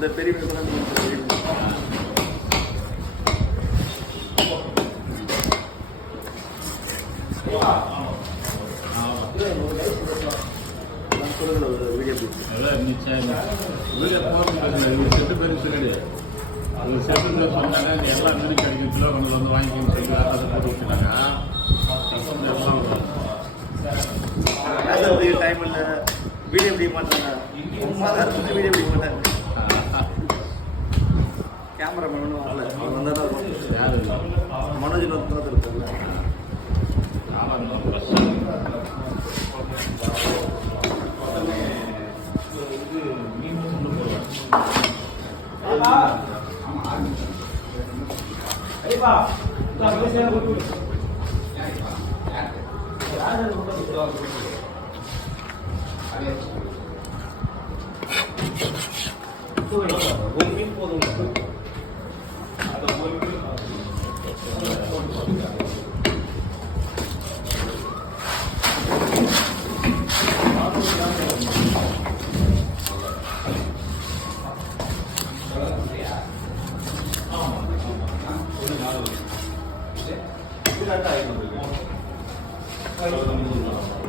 இந்த பெரிய மீன் கூட பெரிய மீன் எல்லாம் மீன் கிடைக்கும் கிலோ கொண்டு வந்து வாங்கிக்கணும்னு சொல்லி அதை போட்டு விட்டுட்டாங்க. டைம் இல்லை வீடியோ பிடிக்க மாட்டாங்க வீடியோ பிடிக்க மாட்டாங்க கேமராமேன் ஒன்றும் வரல அவர் வந்தால் தான் இருக்கும் யாரு மனோஜில் வந்து இருக்குல்ல Gracias.